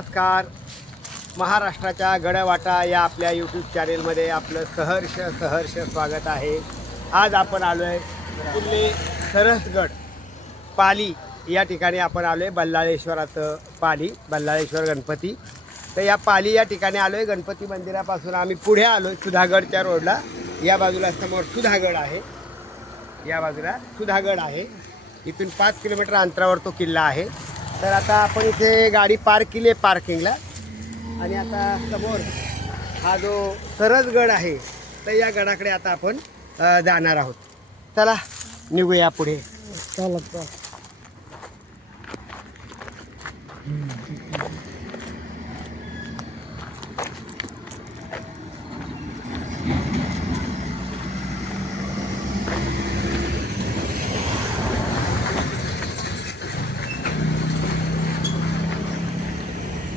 नमस्कार. महाराष्ट्राच्या गडवाटा या आपल्या यूट्यूब चॅनेलमध्ये आपलं सहर्ष स्वागत आहे. आज आपण आलो आहे किल्ले सरसगड पाली या ठिकाणी आपण आलो आहे. बल्लाळेश्वराचं पाली, बल्लाळेश्वर गणपती. तर या पाली या ठिकाणी आलो आहे. गणपती मंदिरापासून आम्ही पुढे आलो आहे सुधागडच्या रोडला. या बाजूला समोर सुधागड आहे, या बाजूला सुधागड आहे. इथून 5 किलोमीटर अंतरावर तो किल्ला आहे. तर आता आपण इथे गाडी पार्क केली आहे पार्किंगला आणि आता समोर हा जो सरसगड आहे तर या गडाकडे आता आपण जाणार आहोत. चला निघूया पुढे. चालत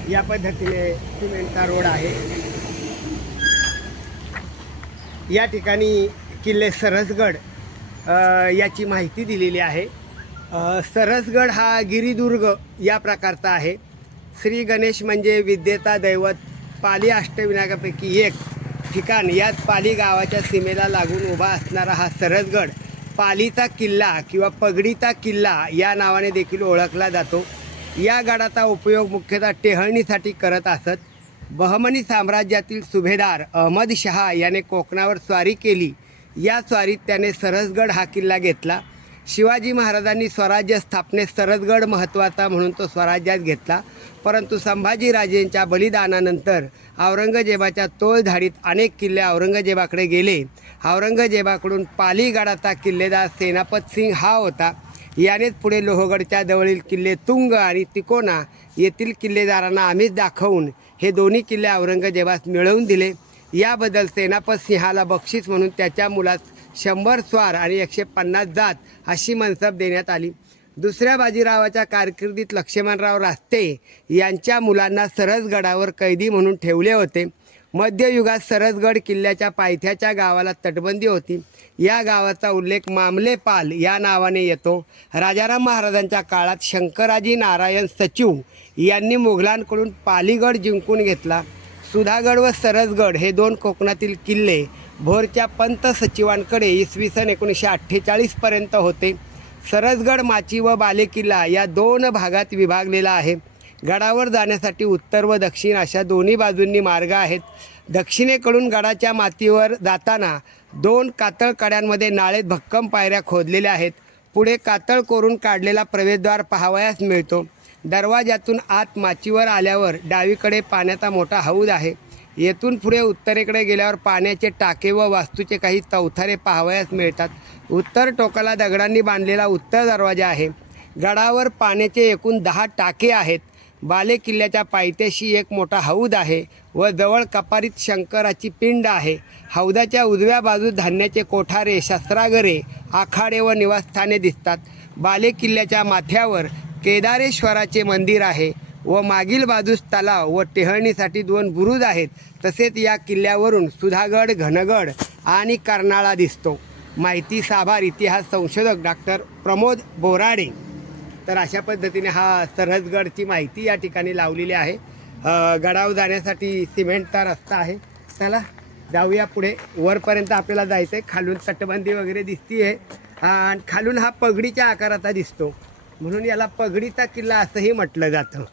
या पद्धतीने सिमेंटचा रोड आहे. या ठिकाणी किल्ले सरसगड याची माहिती दिलेली आहे. सरसगड हा गिरिदुर्ग या प्रकारचा आहे. श्री गणेश म्हणजे विद्येचा दैवत, पाली अष्टविनायकापैकी एक ठिकाण. यात पाली गावाच्या सीमेला लागून उभा असणारा हा सरसगड पालीचा किल्ला किंवा पगडीचा किल्ला या नावाने देखील ओळखला जातो. या गडाचा उपयोग मुख्यतः टेहळणीसाठी करत असत. बहमनी साम्राज्यातील सुभेदार अहमद शहा याने कोकणावर स्वारी केली. या स्वारीत त्याने सरसगड हा किल्ला घेतला. शिवाजी महाराजांनी स्वराज्य स्थापनेत सरसगड महत्त्वाचा म्हणून तो स्वराज्यात घेतला. परंतु संभाजीराजेंच्या बलिदानानंतर औरंगजेबाच्या तोलधाडीत अनेक किल्ले औरंगजेबाकडे गेले. औरंगजेबाकडून पाली गडाचा किल्लेदार सेनापत सिंग हा होता. यानेच पुढे लोहगडच्या जवळील किल्ले तुंग आणि तिकोना येथील किल्लेदारांना आम्हीच दाखवून हे दोन्ही किल्ले औरंगजेबास मिळवून दिले. याबद्दल सेनापत सिंहाला बक्षीस म्हणून त्याच्या मुलास 100 स्वार आणि 150 जात अशी मनसब देण्यात आली. दुसऱ्या बाजीरावाच्या कारकिर्दीत लक्ष्मणराव रास्ते यांच्या मुलांना सरसगडावर कैदी म्हणून ठेवले होते. मध्ययुगात सरसगड किल्ल्याच्या पायथ्याच्या गावाला तटबंदी होती. या गावाचा उल्लेख मामलेपाल या नावाने येतो. राजाराम महाराजांच्या काळात शंकराजी नारायण सचिव यांनी मुघलांकडून पालीगड जिंकून घेतला. सुधागड व सरसगड हे दोन कोकणातील किल्ले भोरच्या पंत सचिवांकडे इसवी सन 1948 पर्यंत होते. सरसगड माची व बालेकिल्ला या दोन भागात विभागलेला आहे. गडावर जाण्यासाठी उत्तर व दक्षिण अशा दोन्ही बाजूंनी मार्ग आहेत. दक्षिणेकडून गडाच्या मातीवर जाताना 2 कातळ कड्यांमध्ये नाळेत भक्कम पायऱ्या खोदलेल्या आहेत. पुढे कातळ कोरून काढलेला प्रवेशद्वार पाहावयास मिळतो. दरवाजातून आत माचीवर आल्यावर डावीकडे पाण्याचा मोठा हौद आहे. येथून पुढे उत्तरेकडे गेल्यावर पाण्याचे टाके व वास्तूचे काही चौथारे पाहावयास मिळतात. उत्तर टोकाला दगडांनी बांधलेला उत्तर दरवाजा आहे. गडावर पाण्याचे एकूण 10 टाके आहेत. बाले किल्ल्याच्या पायथ्याशी एक मोठा हौद आहे व जवळ कपारीत शंकराची पिंड आहे. हौदाच्या उजव्या बाजूस धान्याचे कोठारे, शस्त्रागरे, आखाडे व निवासस्थाने दिसतात. बाले किल्ल्याच्या माथ्यावर केदारेश्वराचे मंदिर आहे व मागील बाजूस तलाव व टेहळणीसाठी 2 बुरुज आहेत. तसेच या किल्ल्यावरून सुधागड, घनगड आणि कर्नाळा दिसतो. माहिती साभार इतिहास संशोधक डॉक्टर प्रमोद बोराडे. तर अशा पद्धतीने हा सरसगडची माहिती या ठिकाणी लावलेली आहे. गडावर जाण्यासाठी सिमेंटचा रस्ता आहे. चला जाऊया पुढे. वरपर्यंत आपल्याला जायचं आहे. खालून तटबंदी वगैरे दिसती आहे आणि खालून हा पगडीच्या आकाराचा दिसतो म्हणून याला पगडीचा किल्ला असंही म्हटलं जातं.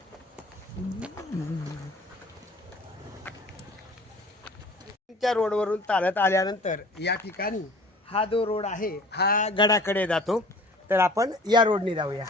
त्या रोडवरून चालत आल्यानंतर या ठिकाणी हा जो रोड आहे हा गडाकडे जातो. तर आपण या रोडने जाऊया.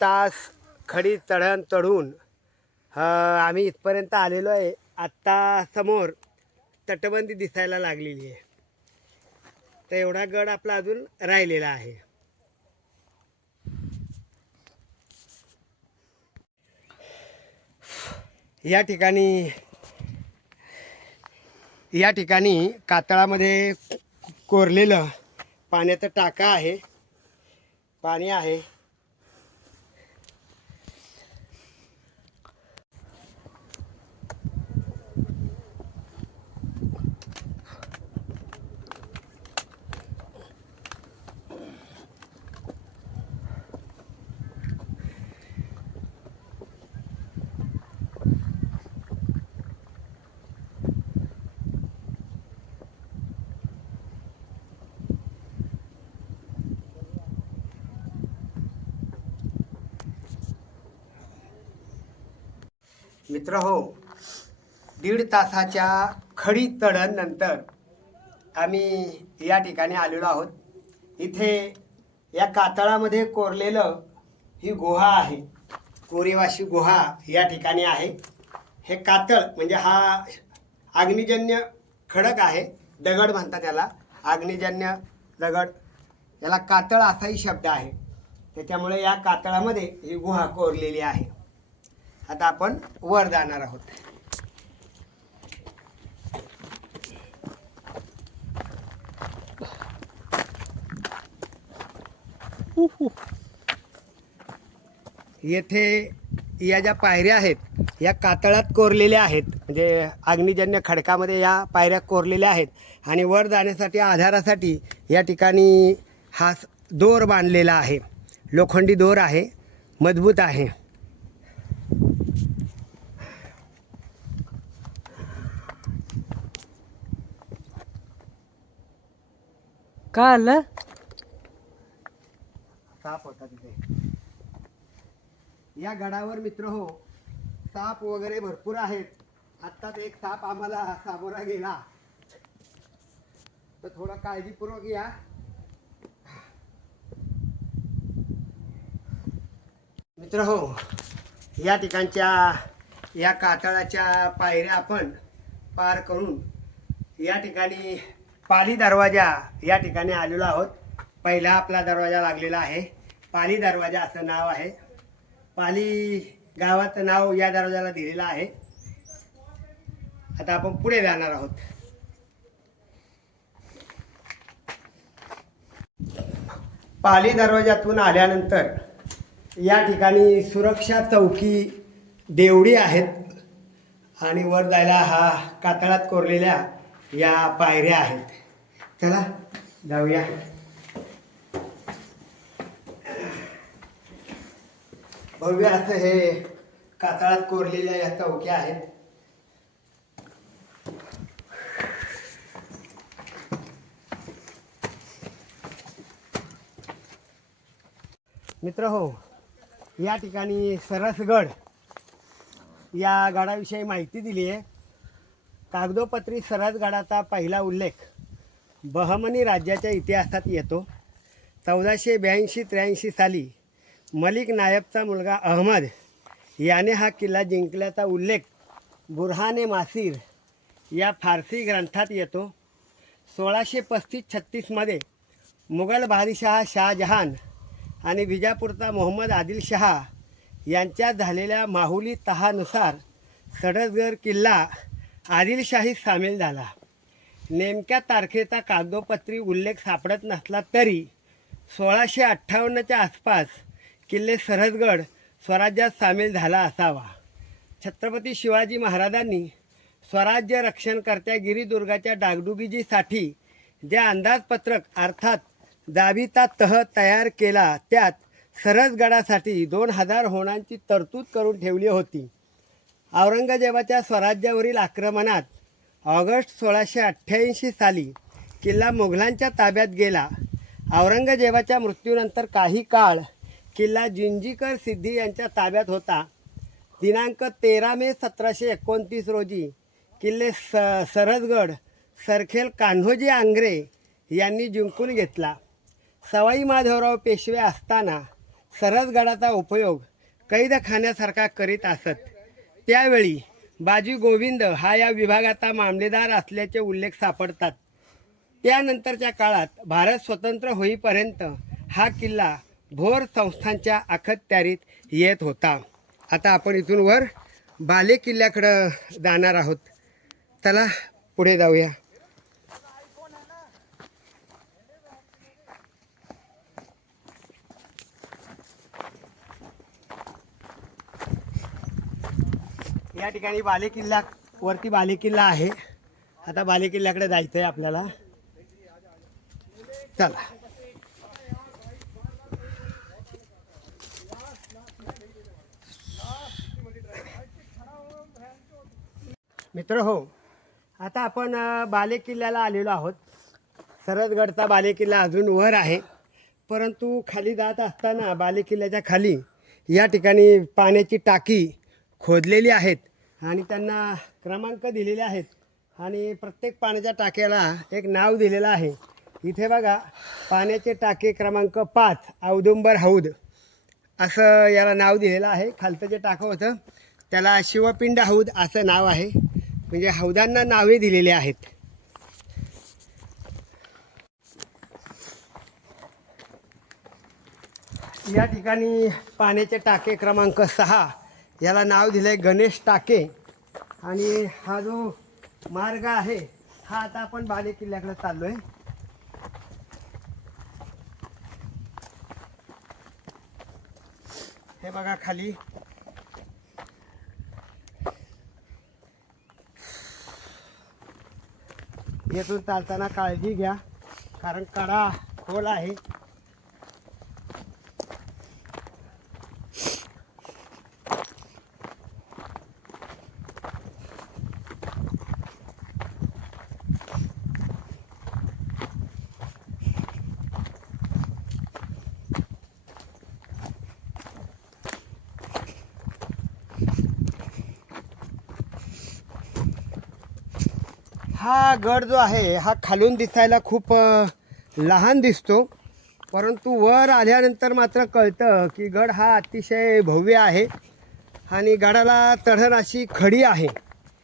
तास खडी चढण चढून आम्ही इथपर्यंत आलेलो आहे. आत्ता समोर तटबंदी दिसायला लागलेली आहे. तर एवढा गड आपला अजून राहिलेला आहे. या ठिकाणी कातळामध्ये कोरलेलं पाण्याचं टाका आहे, पाणी आहे. मित्र हो, 1.5 तासाच्या खडी चढणनंतर आम्ही या ठिकाणी आलेलो आहोत. इथे या कातळामध्ये कोरलेलं ही गुहा आहे, कोरेवाशी गुहा या ठिकाणी आहे. हे कातळ म्हणजे हा अग्निजन्य खडक आहे, दगड म्हणतात त्याला, अग्निजन्य दगड, याला कातळ असाही शब्द आहे. त्याच्यामुळे या कातळामध्ये ही गुहा कोरलेली आहे. आता आपण वर जाणार आहोत. येथे या ज्या पायऱ्या आहेत या कातळात कोरलेल्या आहेत, म्हणजे अग्निजन्य खडकामध्ये या पायऱ्या कोरलेल्या आहेत. आणि वर जाण्यासाठी आधारासाठी या ठिकाणी हा दोर बांधलेला आहे, लोखंडी दोर आहे, मजबूत आहे. का आलं? साप होता तिथे. या गडावर मित्र हो, साप वगैरे भरपूर आहेत. आत्ताच एक साप आम्हाला सामोरा गेला, तर थोडं काळजीपूर्वक या. मित्र हो, या ठिकाणच्या या कातळाच्या पायऱ्या आपण पार करून या ठिकाणी पाली दरवाजा या ठिकाणी आलेलो आहोत. पहिला आपला दरवाजा लागलेला आहे, पाली दरवाजा असं नाव आहे. पाली गावाचं नाव या दरवाजाला दिलेलं आहे. आता आपण पुढे जाणार आहोत. पाली दरवाजातून आल्यानंतर या ठिकाणी सुरक्षा चौकी, देवडी आहेत आणि वर जायला हा कातळात कोरलेल्या या पायऱ्या आहेत. चला जाऊया. भव्य असं हे कातळात कोरलेल्या या चौक्या आहेत. मित्र हो, या ठिकाणी सरसगड या गडाविषयी माहिती दिली आहे. कागदोपत्री सरसगडाचा पहिला उल्लेख बहमनी राज्याच्या इतिहासात येतो. 1482-83 साली मलिक नायबचा मुलगा अहमद याने हा किल्ला जिंकल्याचा उल्लेख बुरहाने मासीर या फारसी ग्रंथात येतो. 1635-36 मध्ये मुघल बादशाह शाहजहान आणि विजापूरचा मोहम्मद आदिलशहा यांच्यात झालेल्या माहुली तहानुसार सरसगड किल्ला आदिलशाहीत सामील झाला. नेमक्या तारखेचा कागदोपत्री उल्लेख सापडत नसला तरी 1658च्या आसपास किल्ले सरसगड स्वराज्यात सामील झाला असावा. छत्रपती शिवाजी महाराजांनी स्वराज्य रक्षणकर्त्या गिरिदुर्गाच्या डागडुजीसाठी जे अंदाजपत्रक अर्थात जाबिता तह तयार केला, त्यात सरसगडासाठी 2000 होणांची तरतूद करून ठेवली होती. औरंगजेबाच्या स्वराज्यावरील आक्रमणात ऑगस्ट 1688 साली किल्ला मुघलांच्या ताब्यात गेला. औरंगजेबाच्या मृत्यूनंतर काही काळ किल्ला जिंजीकर सिद्धी यांच्या ताब्यात होता. दिनांक 13 मे 1729 रोजी किल्ले सरसगड सरखेल कान्होजी आंग्रे यांनी जिंकून घेतला. सवाई माधवराव पेशवे असताना सरसगडाचा उपयोग कैदखान्यासारखा करीत असत. त्यावेळी बाजी गोविंद हा या विभागाचा मामलेदार असल्याचे उल्लेख सापडतात. त्यानंतरच्या काळात भारत स्वतंत्र होईपर्यंत हा किल्ला भोर संस्थांच्या अखत्यारीत येत होता. आता आपण इथून वर बाले किल्ल्याकडं जाणार आहोत. चला पुढे जाऊया. या ठिकाणी बालेकिल्ला वरती बालेकिल्ला आहे. आता बालेकिल्ल्याकडे जायचं आहे आपल्याला. चला. मित्र हो, आता आपण बालेकिल्ल्याला आलेलो आहोत. सरसगडचा बालेकिल्ला अजून वर आहे, परंतु खाली जात असताना बालेकिल्ल्याच्या खाली या ठिकाणी पाण्याची टाकी खोदलेली आहेत आणि त्यांना क्रमांक दिलेले आहेत आणि प्रत्येक पाण्याच्या टाक्याला एक नाव दिलेलं आहे. इथे बघा, पाण्याचे टाके क्रमांक 5 औदुंबर हौद असं याला नाव दिलेलं आहे. खालचं जे टाकं होतं त्याला शिवपिंड हौद असं नाव आहे. म्हणजे हौदांना नावे दिलेली आहेत. या ठिकाणी पाण्याचे टाके क्रमांक 6 याला नाव दिलं आहे गणेश टाके. आणि हा जो मार्ग आहे हा आता आपण बालेकिल्ल्याकडे चाललो आहे. हे बघा खाली येथून चालताना काळजी घ्या, कारण कडा खोल आहे. हा गड जो आहे हा खालून दिसायला खूप लहान दिसतो, परंतु वर आल्यानंतर मात्र कळतं की गड हा अतिशय भव्य आहे आणि गडाला चढण अशी खडी आहे.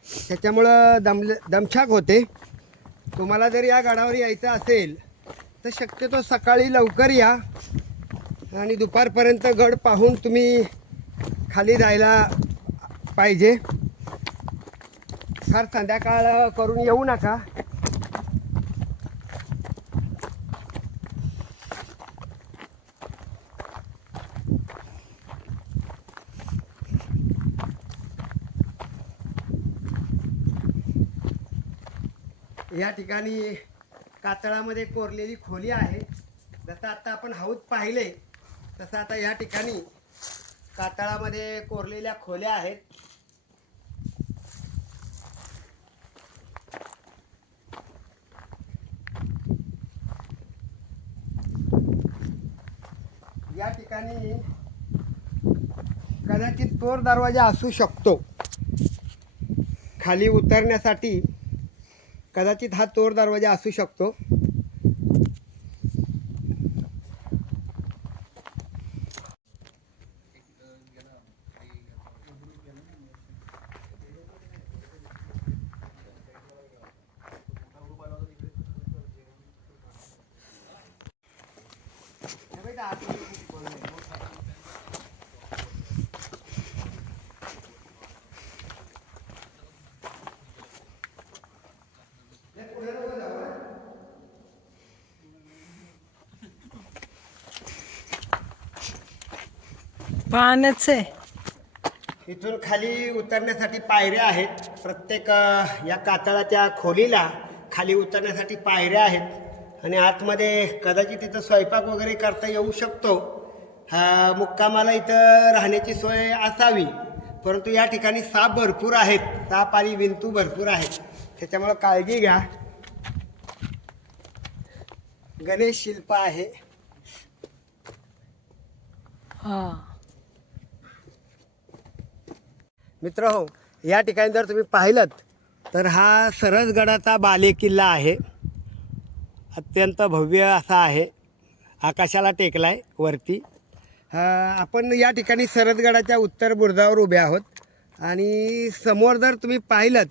त्याच्यामुळं दमछाक होते. तुम्हाला जर या गडावर यायचं असेल तर शक्यतो सकाळी लवकर या आणि दुपारपर्यंत गड पाहून तुम्ही खाली जायला पाहिजे. फार संध्याकाळ करून येऊ नका. या ठिकाणी कातळामध्ये कोरलेली खोली आहे. जसं आता आपण हौद पाहिले तसं आता या ठिकाणी कातळामध्ये कोरलेल्या खोल्या आहेत. या ठिकाणी कदाचित तोर दरवाजा असू शकतो. खाली उतरण्यासाठी कदाचित हा तोर दरवाजा असू शकतो. पाण्याच आहे. इथून खाली उतरण्यासाठी पायऱ्या आहेत. प्रत्येक या कातळाच्या खोलीला खाली उतरण्यासाठी पायऱ्या आहेत आणि आतमध्ये कदाचित तिथं स्वयंपाक वगैरे करता येऊ शकतो. मुक्कामाला इथं राहण्याची सोय असावी, परंतु या ठिकाणी साप भरपूर आहेत. साप आणि विंचू भरपूर आहेत, त्याच्यामुळं काळजी घ्या. गणेश शिल्प आहे. हा, मित्र हो, या ठिकाणी जर तुम्ही पाहिलं तर हा सरसगडाचा बालेकिल्ला आहे. अत्यंत भव्य असा आहे. आकाशाला टेकला आहे वरती. आपण या ठिकाणी सरसगडाच्या उत्तर बुरुजावर उभे आहोत आणि समोर जर तुम्ही पाहिलं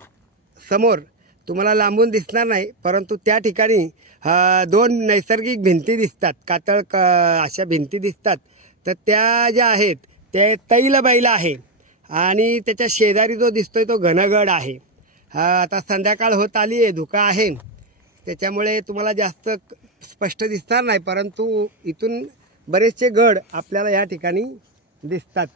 समोर तुम्हाला लांबून दिसणार नाही, परंतु त्या ठिकाणी दोन नैसर्गिक भिंती दिसतात, अशा भिंती दिसतात. तर त्या ज्या आहेत ते तैलबैल आहे आणि त्याच्या शेजारी जो दिसतोय तो घनगड आहे. आता संध्याकाळ होत आली आहे, धुका आहे, त्याच्यामुळे तुम्हाला जास्त स्पष्ट दिसणार नाही, परंतु इथून बरेचसे गड आपल्याला या ठिकाणी दिसतात.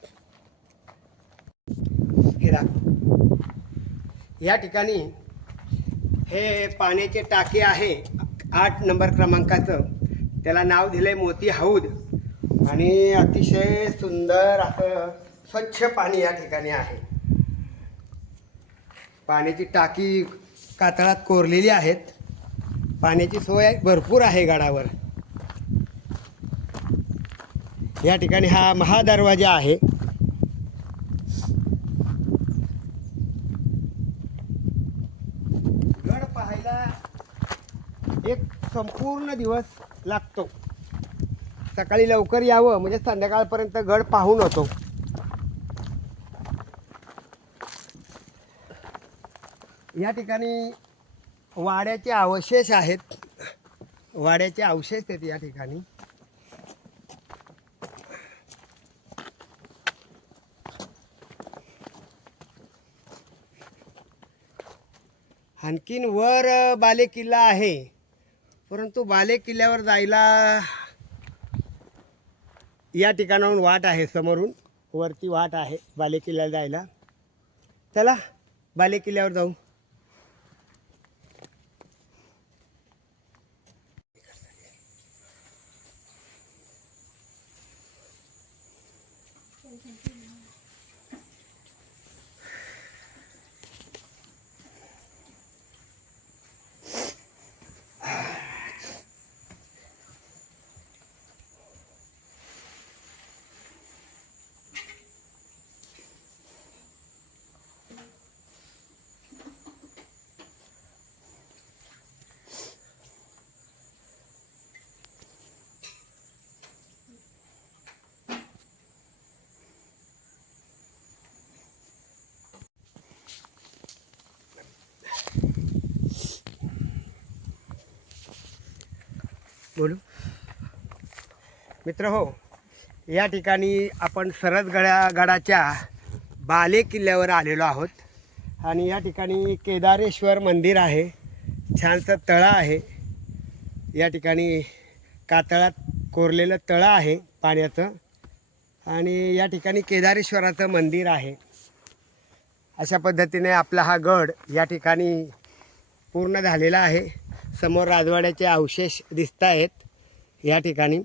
या ठिकाणी हे पाण्याचे टाके आहे 8 नंबर क्रमांकाचं. त्याला नाव दिलं आहे मोती हौद आणि अतिशय सुंदर असं स्वच्छ पाणी या ठिकाणी आहे. पाण्याची टाकी कातळात कोरलेली आहेत. पाण्याची सोय भरपूर आहे गडावर. या ठिकाणी हा महादरवाजा आहे. गड पाहायला एक संपूर्ण दिवस लागतो. सकाळी लवकर यावं म्हणजे संध्याकाळपर्यंत गड पाहून होतो. या ठिकाणी वाड्याचे अवशेष आहेत. वाड्याचे अवशेष आहेत या ठिकाणी. आणखीन वर बालेकिल्ला आहे, परंतु बालेकिल्ल्यावर जायला या ठिकाणाहून वाट आहे. समोरून वरती वाट आहे बालेकिल्ल्याला जायला. चला बालेकिल्ल्यावर जाऊ. बोलू मित्र हो, या ठिकाणी आपण सरसगडाच्या बालेकिल्ल्यावर आलेलो आहोत आणि या ठिकाणी केदारेश्वर मंदिर आहे. छानसं तळं आहे. या ठिकाणी कातळात कोरलेलं तळं आहे पाण्याचं आणि या ठिकाणी केदारेश्वराचं मंदिर आहे. अशा पद्धतीने आपला हा गड या ठिकाणी पूर्ण झालेला आहे. समोर राजवाड्याचे अवशेष दिसत आहेत. या ठिकाणी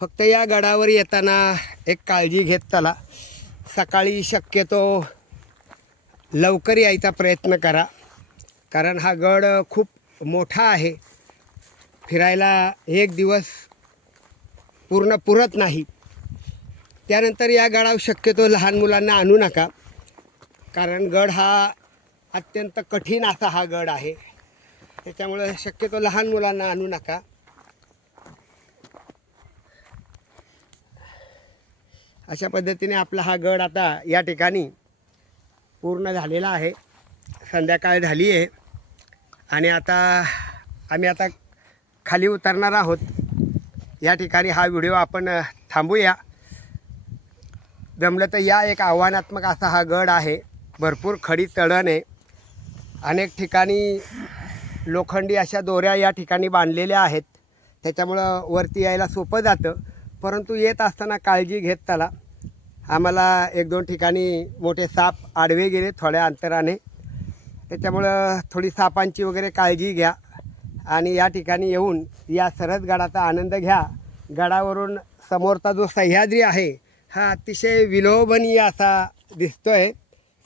फक्त या गडावर येताना एक काळजी घेत चला. सकाळी शक्यतो लवकर यायचा प्रयत्न करा, कारण हा गड खूप मोठा आहे. फिरायला एक दिवस पूर्ण पुरत नाही. त्यानंतर या गडावर शक्यतो लहान मुलांना आणू नका, कारण गड हा अत्यंत कठीण असा हा गड आहे. त्याच्यामुळे शक्यतो लहान मुलांना आणू नका. अशा पद्धतीने आपला हा गड आता या ठिकाणी पूर्ण झालेला आहे. संध्याकाळ झाली आहे आणि आम्ही आता खाली उतरणार आहोत. या ठिकाणी हा व्हिडिओ आपण थांबूया. जमलं तर या एक आव्हानात्मक असा हा गड आहे. भरपूर खडी चढण आहे. अनेक ठिकाणी लोखंडी अशा दोऱ्या या ठिकाणी बांधलेल्या आहेत. त्याच्यामुळं वरती यायला सोपं जातं, परंतु येत असताना काळजी घेत चला. आम्हाला 1-2 ठिकाणी मोठे साप आडवे गेले थोड्या अंतराने, त्याच्यामुळं थोडी सापांची वगैरे काळजी घ्या आणि या ठिकाणी येऊन या सरसगडाचा आनंद घ्या. गडावरून समोरचा जो सह्याद्री आहे हा अतिशय विलोभनीय असा दिसतोय.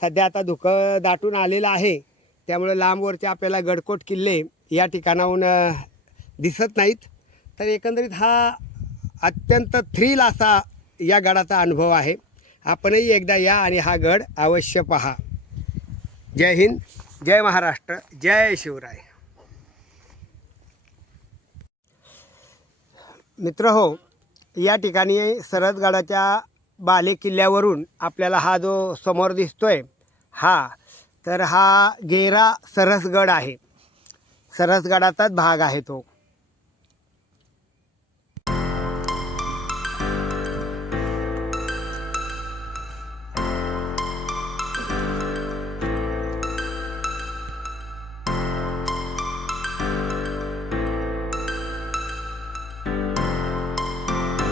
सध्या आता धुकं दाटून आलेलं आहे, त्यामुळे लांबवरचे आपल्याला गडकोट किल्ले या ठिकाणाहून दिसत नाहीत. तर एकंदरीत हा अत्यंत थ्रिल असा या गडाचा अनुभव आहे. आपणही एकदा या आणि हा गड अवश्य पहा. जय हिंद, जय महाराष्ट्र, जय शिवराय. मित्र हो, या ठिकाणी सरसगडाच्या बाले किल्ल्यावरून आपल्याला हा जो समोर दिसतोय तर हा गेरा सरसगड आहे. सरसगडाचाच भाग आहे तो.